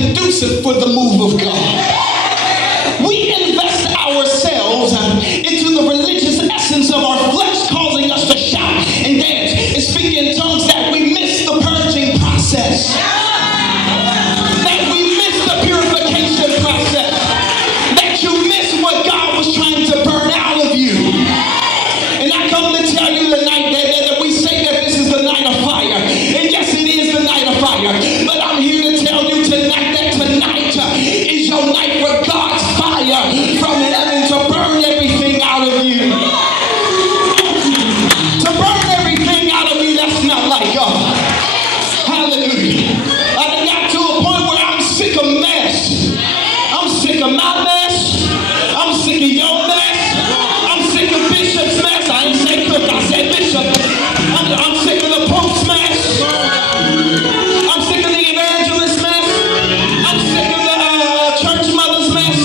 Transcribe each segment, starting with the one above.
conducive for the move of God. We invest ourselves into the religious essence of our flesh, causing us to shout and dance and speak in tongues, that we miss the purging process. That we miss the purification process. That you miss what God was trying to burn out of you. And I come to tell you tonight that we say that this is the night of fire. And yes, it is the night of fire. But I'm here to tell you tonight that tonight is your night for God's fire from heaven to burn everything out of you. To burn everything out of you that's not like God. Hallelujah. I done got to a point where I'm sick of mess. I'm sick of my mess. I'm sick of your mess. I'm sick of Bishop's mess. I ain't say Cook, I said Bishop. I'm sick of the Pope's mess. I'm sick of the evangelist mess. I'm sick of the church mother's mess.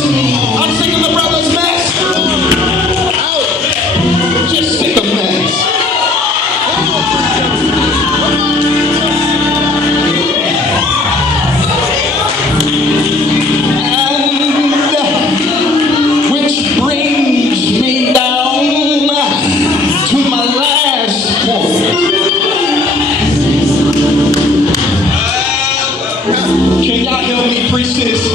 I'm sick of the brother's mess. Just sick of mess. And which brings me down to my last point. Can y'all help me preach this?